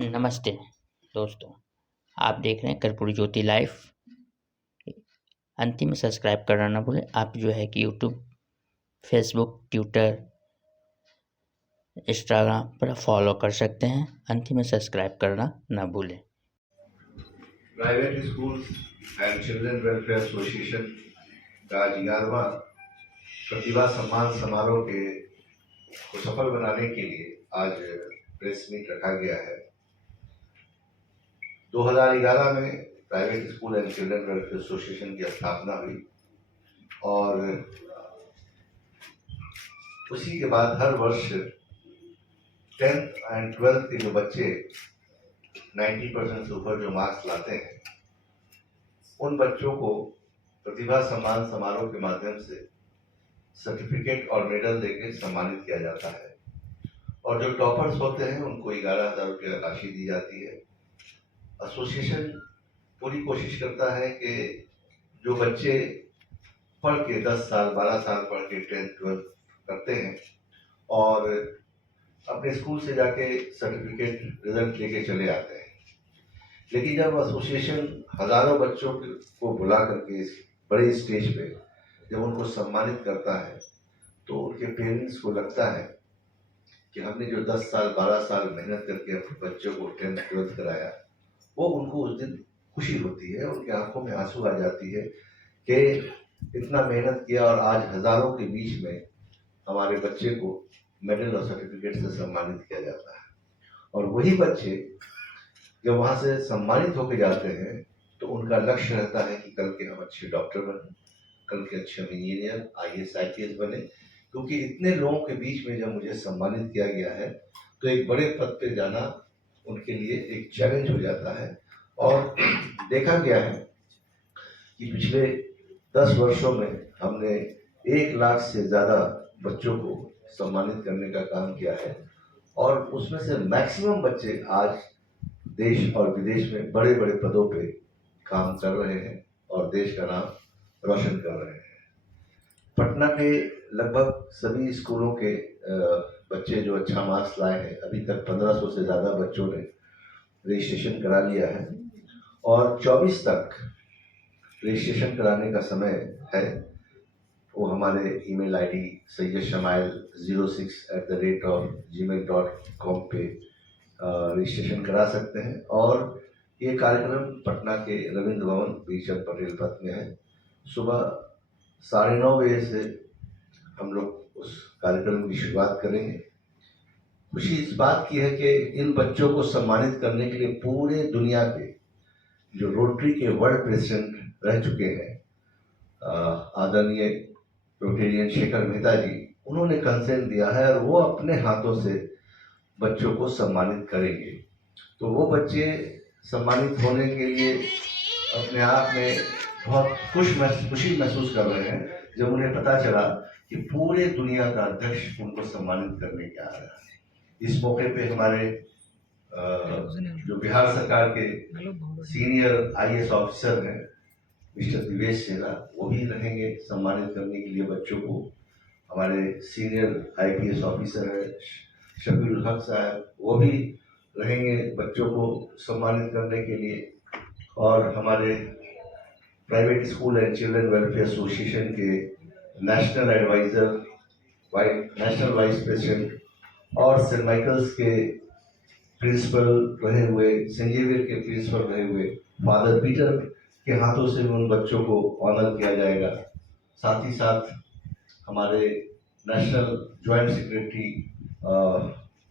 नमस्ते दोस्तों, आप देख रहे हैं कर्पूरी ज्योति लाइव। अंतिम में सब्सक्राइब करना ना भूलें। आप जो है कि यूट्यूब, फेसबुक, ट्विटर, इंस्टाग्राम पर फॉलो कर सकते हैं। अंतिम में सब्सक्राइब करना ना भूलें। Private school and children welfare association का 11वां प्रतिभा सम्मान समारोह को सफल बनाने के लिए आज प्रेस मीट रखा गया है। 2011 में private school and children welfare association की स्थापना हुई और उसी के बाद हर वर्ष 10th एंड 12th के जो बच्चे 90% से ऊपर जो मार्क्स लाते हैं, उन बच्चों को प्रतिभा सम्मान समारोह के माध्यम से सर्टिफिकेट और मेडल देकर सम्मानित किया जाता है और जो टॉपर्स होते हैं उनको 11,000 रुपया राशि दी जाती है। एसोसिएशन पूरी कोशिश करता है कि जो बच्चे पढ़ के 10 साल 12 साल पढ़ के 10th 12th करते हैं और अपने स्कूल से जाके सर्टिफिकेट रिजल्ट लेके चले आते हैं, लेकिन जब एसोसिएशन हजारों बच्चों को बुला करके इस बड़े स्टेज पे जब उनको सम्मानित करता है तो उनके पेरेंट्स को लगता है कि हमने जो 10 साल 12 साल मेहनत करके अपने बच्चों को 10th 12th कराया, वो उनको उस दिन खुशी होती है, उनकी आंखों में आंसू आ जाती है कि इतना मेहनत किया और आज हजारों के बीच में हमारे बच्चे को मेडल और सर्टिफिकेट से सम्मानित किया जाता है। और वही बच्चे जब वहां से सम्मानित होकर जाते हैं तो उनका लक्ष्य रहता है कि कल के हम अच्छे डॉक्टर बने, कल के अच्छे इंजीनियर, IAS IPS बने, क्योंकि इतने लोगों के बीच में जब मुझे सम्मानित किया गया है तो एक बड़े पद पे जाना उनके लिए एक चैलेंज हो जाता है। और देखा गया है कि पिछले 10 वर्षों में हमने 1 लाख से ज्यादा बच्चों को सम्मानित करने का काम किया है और उसमें से मैक्सिमम बच्चे आज देश और विदेश में बड़े बड़े पदों पे काम कर रहे हैं और देश का नाम रोशन कर रहे हैं। पटना के लगभग सभी स्कूलों के बच्चे जो अच्छा मार्क्स लाए हैं, अभी तक 1500 से ज़्यादा बच्चों ने रजिस्ट्रेशन करा लिया है और 24 तक रजिस्ट्रेशन कराने का समय है। वो हमारे ईमेल ID sayyedshamail06@gmail.com पे रजिस्ट्रेशन करा सकते हैं और ये कार्यक्रम पटना के रविंद्र भवन बीरचंद पटेल पथ में है। सुबह 9:30 बजे से हम लोग उस कार्यक्रम की शुरुआत करेंगे। खुशी इस बात की है कि इन बच्चों को सम्मानित करने के लिए पूरे दुनिया के जो रोटरी के वर्ल्ड प्रेसिडेंट रह चुके हैं, आदरणीय रोटेरियन शेखर मेहता जी, उन्होंने कंसेंट दिया है और वो अपने हाथों से बच्चों को सम्मानित करेंगे। तो वो बच्चे सम्मानित होने के लिए अपने आप में बहुत खुशी महसूस कर रहे हैं जब उन्हें पता चला कि पूरे दुनिया का अध्यक्ष उनको सम्मानित करने के आ रहा है। इस मौके पे हमारे जो बिहार सरकार के सीनियर IAS ऑफिसर हैं मिस्टर दिवेश सेना, वो भी रहेंगे सम्मानित करने के लिए बच्चों को। हमारे सीनियर IPS ऑफिसर है शबीर हक साहब, वो भी रहेंगे बच्चों को सम्मानित करने के लिए। और हमारे private school and children welfare association के national adviser, national vice president और सेंट माइकल्स के प्रिंसिपल रहे हुए, सेंट जेवियर के प्रिंसिपल रहे हुए फादर पीटर के हाथों से उन बच्चों को ऑनर किया जाएगा। साथ ही साथ हमारे national joint secretary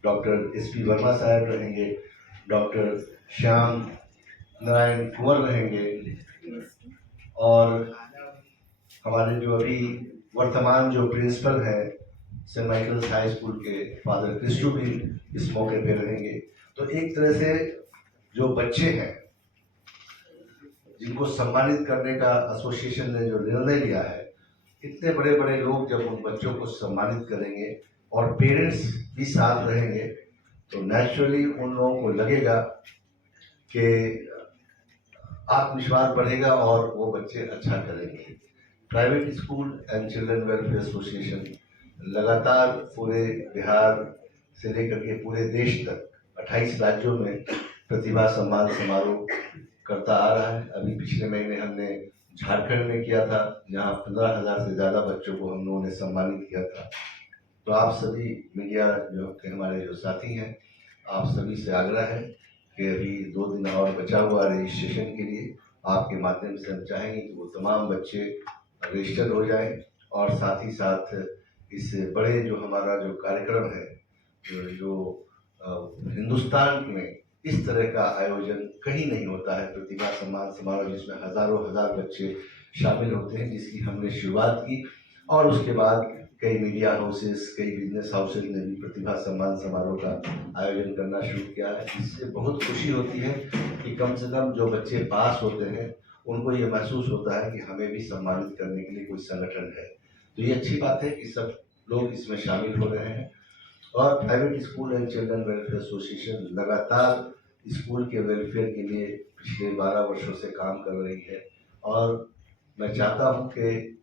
doctor SP Verma साहब रहेंगे, डॉक्टर श्याम नारायण कुंवर रहेंगे और हमारे जो अभी वर्तमान जो प्रिंसिपल हैं सेंट माइकल्स हाई स्कूल के फादर क्रिस्टू भी इस मौके पे रहेंगे। तो एक तरह से जो बच्चे हैं जिनको सम्मानित करने का एसोसिएशन ने जो निर्णय लिया है, इतने बड़े बड़े लोग जब उन बच्चों को सम्मानित करेंगे और पेरेंट्स भी साथ रहेंगे तो नेचुरली उन लोगों को लगेगा कि आत्मविश्वास बढ़ेगा और वो बच्चे अच्छा करेंगे। Private school and children welfare association लगातार पूरे बिहार से लेकर के पूरे देश तक 28 राज्यों में प्रतिभा सम्मान समारोह करता आ रहा है। अभी पिछले महीने हमने झारखंड में किया था, जहां 15,000 से ज़्यादा बच्चों को हम लोगों ने सम्मानित किया था। तो आप सभी मीडिया जो के हमारे जो साथी हैं, आप सभी से आग्रह है कि अभी 2 दिन और बचा हुआ रजिस्ट्रेशन के लिए आपके माध्यम से हम चाहेंगे कि वो तमाम बच्चे रजिस्टर हो जाएं और साथ ही साथ इस बड़े जो हमारा जो कार्यक्रम है, जो हिंदुस्तान में इस तरह का आयोजन कहीं नहीं होता है, प्रतिभा सम्मान समारोह जिसमें हजारों हजार बच्चे शामिल होते हैं, जिसकी हमने शुरुआत की। और उसके बाद कई मीडिया हाउसेस, कई बिजनेस हाउसेस ने भी प्रतिभा सम्मान समारोह का आयोजन करना शुरू किया है। इससे बहुत खुशी होती है कि कम से कम जो बच्चे पास होते हैं उनको ये महसूस होता है कि हमें भी सम्मानित करने के लिए कोई संगठन है। तो ये अच्छी बात है कि सब लोग इसमें शामिल हो रहे हैं। और private school and children welfare association लगातार स्कूल के वेलफेयर के लिए पिछले 12 वर्षों से काम कर रही है। और मैं चाहता हूँ कि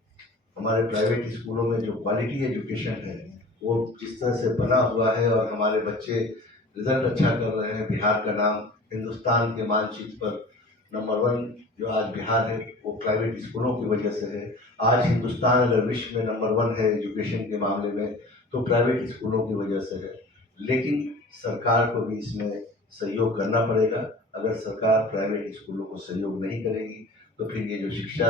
हमारे प्राइवेट स्कूलों में जो क्वालिटी एजुकेशन है वो जिस तरह से बना हुआ है और हमारे बच्चे रिजल्ट अच्छा कर रहे हैं, बिहार का नाम हिंदुस्तान के मानचित्र पर नंबर 1 जो आज बिहार है वो प्राइवेट स्कूलों की वजह से है। आज हिंदुस्तान अगर विश्व में नंबर 1 है एजुकेशन के मामले में तो प्राइवेट स्कूलों की वजह से है। लेकिन सरकार को भी इसमें सहयोग करना पड़ेगा। अगर सरकार प्राइवेट स्कूलों को सहयोग नहीं करेगी तो फिर ये जो शिक्षा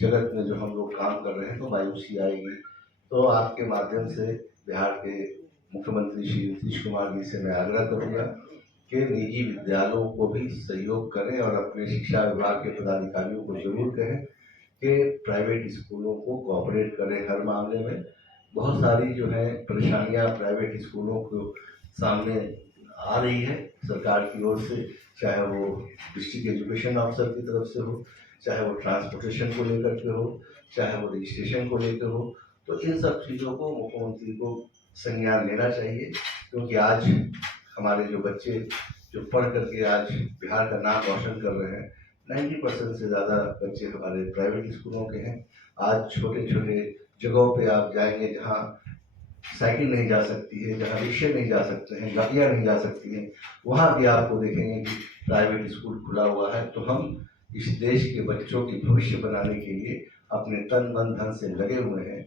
जगत में जो हम लोग काम कर रहे हैं तो मायूसी आएगी। तो आपके माध्यम से बिहार के मुख्यमंत्री श्री नीतीश कुमार जी से मैं आग्रह करूंगा कि निजी विद्यालयों को भी सहयोग करें और अपने शिक्षा विभाग के पदाधिकारियों को जरूर कहें कि प्राइवेट स्कूलों को कोऑपरेट करें हर मामले में। बहुत सारी जो है परेशानियां प्राइवेट स्कूलों को सामने आ रही है सरकार की ओर से, चाहे वो डिस्ट्रिक्ट एजुकेशन ऑफिसर की तरफ से हो, चाहे वो ट्रांसपोर्टेशन को लेकर के हो, चाहे वो रजिस्ट्रेशन को लेकर हो। तो इन सब चीज़ों को मुख्यमंत्री को संज्ञान लेना चाहिए, क्योंकि आज हमारे जो बच्चे जो पढ़ करके आज बिहार का नाम रोशन कर रहे हैं, 90% से ज़्यादा बच्चे हमारे प्राइवेट स्कूलों के हैं। आज छोटे छोटे जगहों पे आप जाएंगे जहाँ साइकिल नहीं जा सकती है, जहाँ रिक्शे नहीं जा सकते हैं, गाड़ियाँ नहीं जा सकती हैं, वहाँ भी आपको देखेंगे कि प्राइवेट स्कूल खुला हुआ है। तो हम इस देश के बच्चों की भविष्य बनाने के लिए अपने तन मन धन से लगे हुए हैं।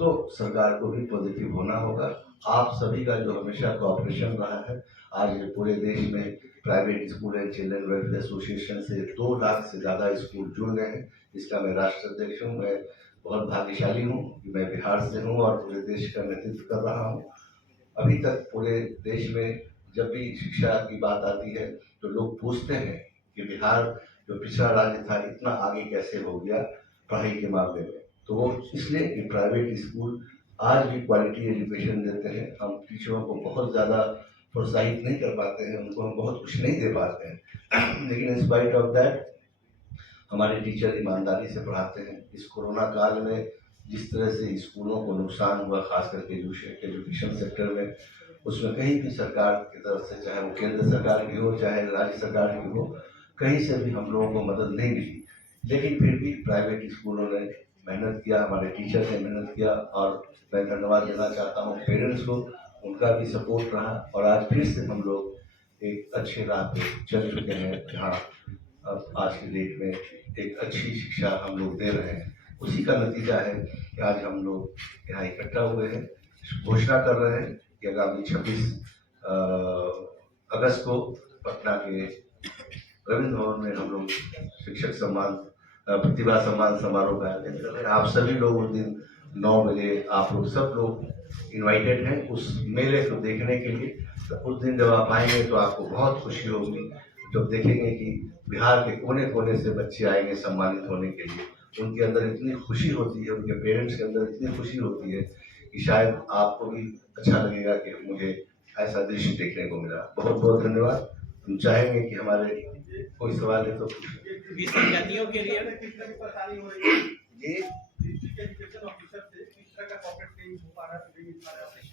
तो सरकार को भी पॉजिटिव होना होगा। आप सभी का जो हमेशा कोऑपरेशन रहा है, आज पूरे देश में private school and children welfare association से 2 लाख से ज़्यादा स्कूल जुड़ गए हैं, जिसका मैं राष्ट्र अध्यक्ष हूँ। मैं बहुत भाग्यशाली हूँ कि मैं बिहार से हूँ और पूरे देश का नेतृत्व कर रहा हूँ। अभी तक पूरे देश में जब भी शिक्षा की बात आती है तो लोग पूछते हैं कि बिहार जो पिछड़ा राज्य था इतना आगे कैसे हो गया पढ़ाई के मामले में। तो वो इसलिए कि प्राइवेट स्कूल आज भी क्वालिटी एजुकेशन देते हैं। हम टीचरों को बहुत ज़्यादा प्रोत्साहित नहीं कर पाते हैं, उनको हम बहुत कुछ नहीं दे पाते हैं, लेकिन इन स्पाइट ऑफ दैट हमारे टीचर ईमानदारी से पढ़ाते हैं। इस कोरोना काल में जिस तरह से स्कूलों को नुकसान हुआ, खास करके एजुकेशन सेक्टर में, उसमें कहीं भी सरकार की तरफ से, चाहे वो केंद्र सरकार की हो चाहे राज्य सरकार की हो, कहीं से भी हम लोगों को मदद नहीं मिली। लेकिन फिर भी प्राइवेट स्कूलों ने मेहनत किया, हमारे टीचर ने मेहनत किया और मैं धन्यवाद देना चाहता हूँ पेरेंट्स को, उनका भी सपोर्ट रहा और आज फिर से हम लोग एक अच्छे राह पे चल चुके हैं, जहाँ अब आज की डेट में एक अच्छी शिक्षा हम लोग दे रहे हैं। उसी का नतीजा है कि आज हम लोग यहाँ इकट्ठा हुए हैं, घोषणा कर रहे हैं कि आगामी 26 अगस्त को पटना के रविंद्र भवन में हम लोग शिक्षक सम्मान प्रतिभा सम्मान समारोह का आयोजन कर रहे हैं। आप सभी लोग उस दिन 9 बजे आप लोग सब लोग इनवाइटेड हैं उस मेले को देखने के लिए। तो उस दिन जब आप आएंगे तो आपको बहुत खुशी होगी जब देखेंगे कि बिहार के कोने कोने से बच्चे आएंगे सम्मानित होने के लिए। उनके अंदर इतनी खुशी होती है, उनके पेरेंट्स के अंदर इतनी खुशी होती है कि शायद आपको भी अच्छा लगेगा कि मुझे ऐसा दृश्य देखने को मिला। बहुत बहुत धन्यवाद। हम चाहेंगे कि हमारे कोई सवाल है तो विद्यार्थियों के लिए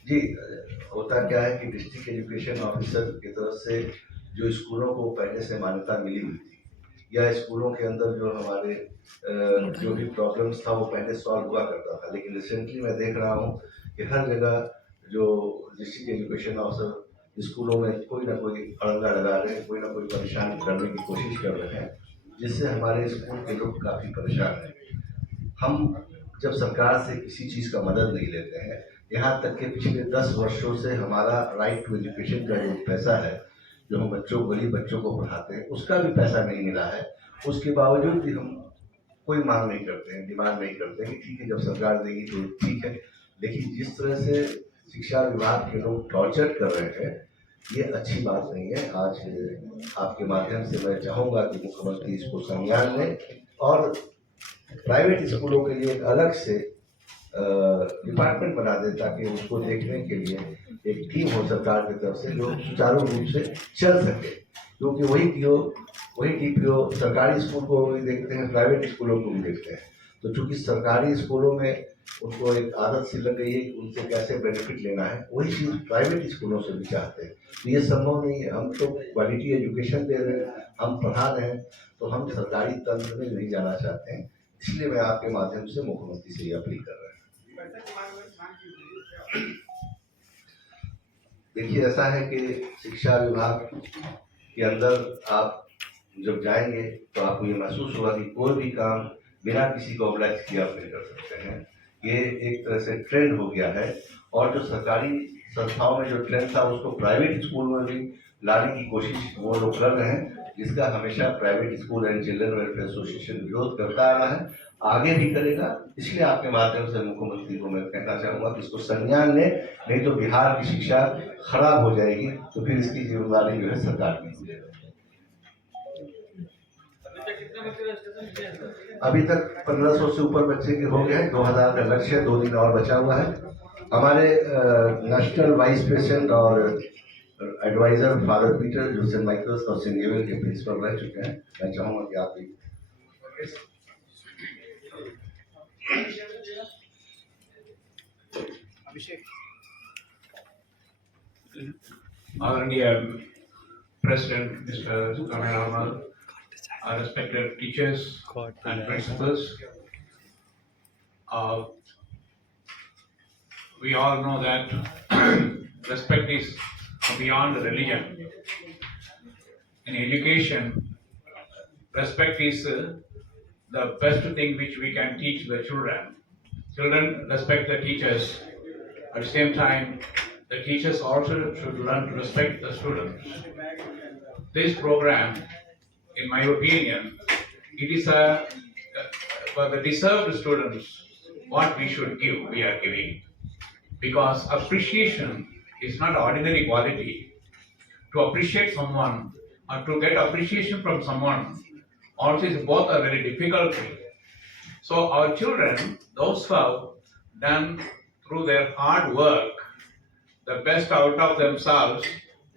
जी होता क्या है कि डिस्ट्रिक्ट एजुकेशन ऑफिसर की तरफ से जो स्कूलों को पहले से मान्यता मिली हुई थी या स्कूलों के अंदर जो हमारे जो भी प्रॉब्लम्स था वो पहले सॉल्व हुआ करता था, लेकिन रिसेंटली मैं देख रहा हूँ कि हर जगह जो डिस्ट्रिक्ट एजुकेशन ऑफिसर स्कूलों में कोई ना कोई अड़ंगा लगा रहे हैं, कोई ना कोई परेशान करने की कोशिश कर रहे हैं, जिससे हमारे स्कूल के लोग काफ़ी परेशान हैं। हम जब सरकार से किसी चीज़ का मदद नहीं लेते हैं, यहाँ तक कि पिछले 10 वर्षों से हमारा राइट टू एजुकेशन का जो पैसा है, जो हम गरीब बच्चों को पढ़ाते हैं, उसका भी पैसा नहीं मिला है। उसके बावजूद भी हम कोई मांग नहीं करते हैं, डिमांड नहीं करते हैं कि ठीक है, जब सरकार देगी तो ठीक है। लेकिन जिस तरह से शिक्षा विभाग के लोग टॉर्चर कर रहे हैं, ये अच्छी बात नहीं है। आज आपके माध्यम से मैं चाहूँगा कि मुख्यमंत्री इसको संज्ञान लें और प्राइवेट स्कूलों के लिए एक अलग से डिपार्टमेंट बना दें, ताकि उसको देखने के लिए एक टीम हो सरकार की तरफ से, जो सुचारू रूप से चल सके। क्योंकि वही DPO सरकारी स्कूल को भी देखते हैं, प्राइवेट स्कूलों को भी देखते हैं। तो चूंकि सरकारी स्कूलों में उनको एक आदत सी लग गई है कि उनसे कैसे बेनिफिट लेना है, वही चीज़ प्राइवेट स्कूलों से भी चाहते हैं। तो ये संभव नहीं है। हम तो क्वालिटी एजुकेशन दे रहे हैं, हम पढ़ा रहे हैं, तो हम सरकारी तंत्र में नहीं जाना चाहते हैं। इसलिए मैं आपके माध्यम से मुख्यमंत्री से ये अपील कर रहा हूँ। देखिए, ऐसा है कि शिक्षा विभाग के अंदर आप जब जाएंगे तो आपको ये महसूस होगा कि कोई भी काम बिना किसी को ऑब्लाइज किए आप नहीं कर सकते हैं। ये एक तरह से ट्रेंड हो गया है, और जो सरकारी संस्थाओं में जो ट्रेंड था, उसको प्राइवेट स्कूल में भी लाने की कोशिश वो लोग कर रहे हैं, जिसका हमेशा private school and children welfare association विरोध करता आ रहा है, आगे भी करेगा। इसलिए आपके माध्यम से मुख्यमंत्री को मैं कहना चाहूँगा कि इसको संज्ञान लें, नहीं तो बिहार की शिक्षा खराब हो जाएगी, तो फिर इसकी जिम्मेदारी जो है सरकार की हो जाएगी। अभी तक 1500 से ऊपर बच्चे के हो गए हैं, 2000 का लक्ष्य है, 2 दिन और बचा हुआ है। हमारे नेशनल वाइस प्रेसिडेंट और एडवाइजर फादर पीटर जो सेंट माइकल्स और सेंट जेवियर के प्रिंसिपल रह चुके हैं। मैं चाहूँगा कि आप भी Honorable President Mr. Kamil Ahmad, our respected teachers and principals, we all know that respect is beyond religion. In education, respect is the best thing which we can teach the children. Children respect the teachers. At the same time, the teachers also should learn to respect the students. This program, in my opinion, it is for the deserved students what we should give, we are giving. Because appreciation is not ordinary quality. To appreciate someone or to get appreciation from someone also is both a very difficult thing. So our children, those who have done through their hard work, the best out of themselves,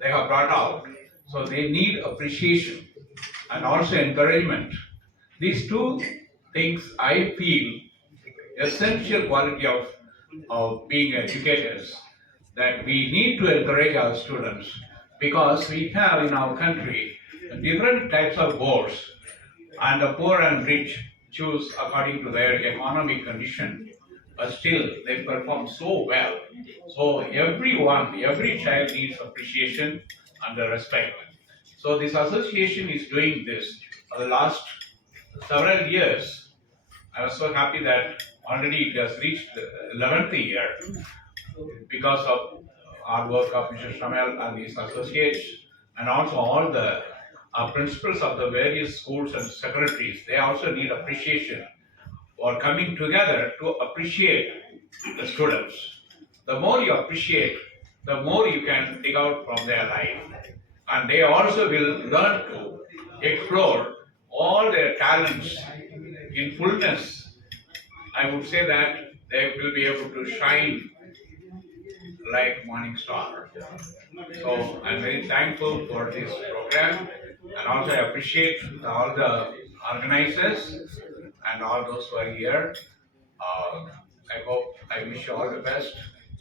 they have brought out. So they need appreciation and also encouragement. These two things I feel essential quality of being educators, that we need to encourage our students, because we have in our country different types of boards, and the poor and rich choose according to their economic condition, but still they perform so well. So every child needs appreciation and respect. So this association is doing this for the last several years. I was so happy that already it has reached the 11th year because of hard work of Mr. Shamel and his associates, and also all the principals of the various schools and secretaries. They also need appreciation for coming together to appreciate the students. The more you appreciate, the more you can dig out from their life. And they also will learn to explore all their talents in fullness. I would say that they will be able to shine like morning star. So I'm very thankful for this program, and also I appreciate all the organizers and all those who are here. I wish you all the best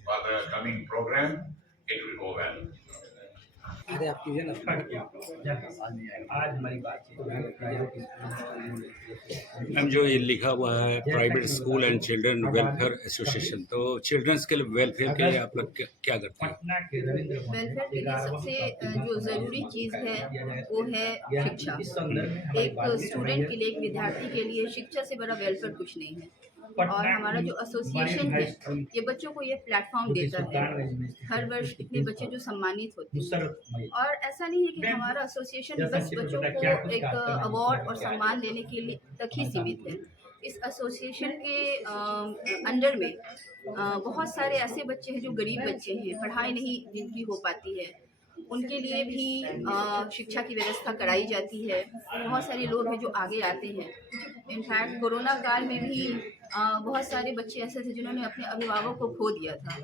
for the coming program. It will go well. अरे आप कीजिए ना। आज हमारी बातचीत ma'am जो ये लिखा हुआ है private school and children welfare association, तो चिल्ड्रंस के वेलफेयर के लिए आप लोग क्या करते हैं? वेलफेयर के लिए सबसे जो ज़रूरी चीज़ है वो है शिक्षा। एक स्टूडेंट के लिए, एक विद्यार्थी के लिए शिक्षा से बड़ा वेलफेयर कुछ नहीं है। और हमारा जो एसोसिएशन है ये बच्चों को ये प्लेटफॉर्म देता है। हर वर्ष इतने बच्चे जो सम्मानित होते हैं, और ऐसा नहीं है कि हमारा एसोसिएशन बस बच्चों को एक अवार्ड और सम्मान देने के लिए तक ही सीमित है। इस एसोसिएशन के अंडर में बहुत सारे ऐसे बच्चे हैं जो गरीब बच्चे हैं, पढ़ाई नहीं जिनकी हो पाती है, उनके लिए भी शिक्षा की व्यवस्था कराई जाती है। बहुत सारे लोग हैं जो आगे आते हैं। इनफैक्ट कोरोना काल में भी बहुत सारे बच्चे ऐसे थे जिन्होंने अपने अभिभावक को खो दिया था,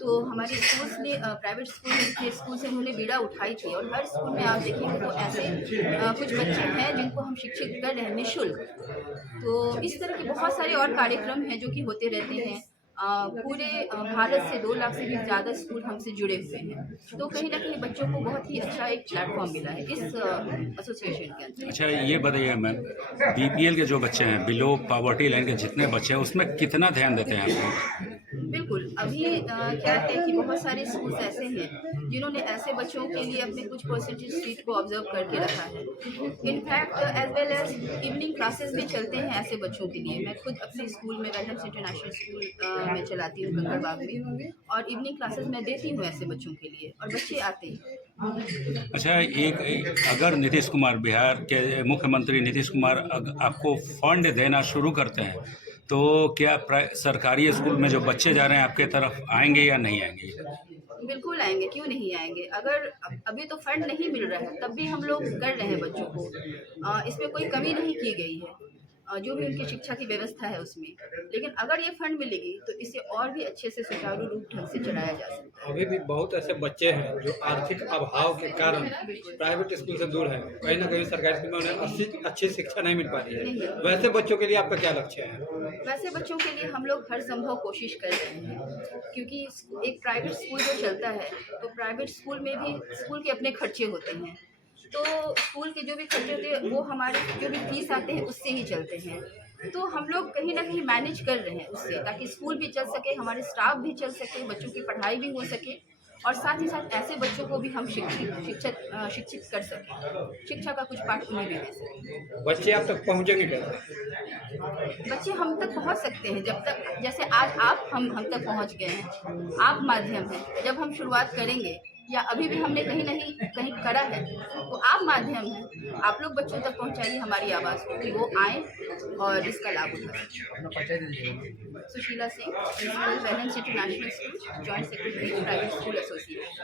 तो हमारे स्कूल्स ने प्राइवेट स्कूल से उन्होंने बीड़ा उठाई थी। और हर स्कूल में आप देखेंगे तो ऐसे कुछ बच्चे हैं जिनको हम शिक्षित कर रहे हैं निःशुल्क। तो इस तरह के बहुत सारे और कार्यक्रम हैं जो कि होते रहते हैं। पूरे भारत से 2 लाख से भी ज़्यादा स्कूल हमसे जुड़े हुए हैं, तो कहीं ना कहीं बच्चों को बहुत ही अच्छा एक प्लेटफॉर्म मिला है इस एसोसिएशन के अंदर। अच्छा ये बताइए मैम, बीपीएल के जो बच्चे हैं, बिलो पॉवर्टी लाइन के जितने बच्चे हैं, उसमें कितना ध्यान देते हैं आप लोग? बिल्कुल, अभी क्या है कि बहुत सारे स्कूल्स ऐसे हैं जिन्होंने ऐसे बच्चों के लिए अपने कुछ परसेंटेज सीट को ऑब्जर्व करके रखा है। In fact as well as evening classes भी चलते हैं ऐसे बच्चों के लिए। मैं खुद अपने स्कूल में वेलहेम्स इंटरनेशनल स्कूल में चलाती हूँ कंकड़बाग में, और इवनिंग क्लासेस मैं देती हूँ ऐसे बच्चों के लिए, और बच्चे आते हैं। अच्छा एक अगर नीतीश कुमार, बिहार के मुख्यमंत्री नीतीश कुमार आपको फंड देना शुरू करते हैं, तो क्या सरकारी स्कूल में जो बच्चे जा रहे हैं आपके तरफ आएंगे या नहीं आएंगे? बिल्कुल आएंगे, क्यों नहीं आएंगे। अगर अभी तो फंड नहीं मिल रहा है तब भी हम लोग कर रहे हैं बच्चों को, इसमें कोई कमी नहीं की गई है जो भी उनकी शिक्षा की व्यवस्था है उसमें। लेकिन अगर ये फंड मिलेगी तो इसे और भी अच्छे से सुचारू रूप ढंग से चलाया जा सकता है। अभी भी बहुत ऐसे बच्चे हैं जो आर्थिक अभाव के कारण प्राइवेट स्कूल से दूर हैं, कहीं ना कहीं सरकारी स्कूल में उन्हें अच्छी शिक्षा नहीं मिल पा रही है। वैसे बच्चों के लिए आपका क्या लक्ष्य है? वैसे बच्चों के लिए हम लोग हर संभव कोशिश कर रहे हैं, क्योंकि एक प्राइवेट स्कूल जो चलता है तो प्राइवेट स्कूल में भी स्कूल के अपने खर्चे होते हैं, तो स्कूल के जो भी खर्चे होते हैं वो हमारे जो भी फीस आते हैं उससे ही चलते हैं। तो हम लोग कहीं ना कहीं मैनेज कर रहे हैं उससे, ताकि स्कूल भी चल सके, हमारे स्टाफ भी चल सके, बच्चों की पढ़ाई भी हो सके, और साथ ही साथ ऐसे बच्चों को भी हम शिक्षित कर सकें, शिक्षा का कुछ पाठ उन्हें भी दे सकें। बच्चे आप तक पहुँचेंगे कैसे? बच्चे हम तक पहुंच सकते हैं जब तक, जैसे आज आप हम तक पहुंच गए हैं, आप माध्यम हैं। जब हम शुरुआत करेंगे या अभी भी हमने कहीं करा है तो आप माध्यम हैं, आप लोग बच्चों तक पहुंचाइए हमारी आवाज़ को कि वो आएँ और इसका लाभ उठाएं। Sushila Singh, principal Welham's international school, joint secretary private school association.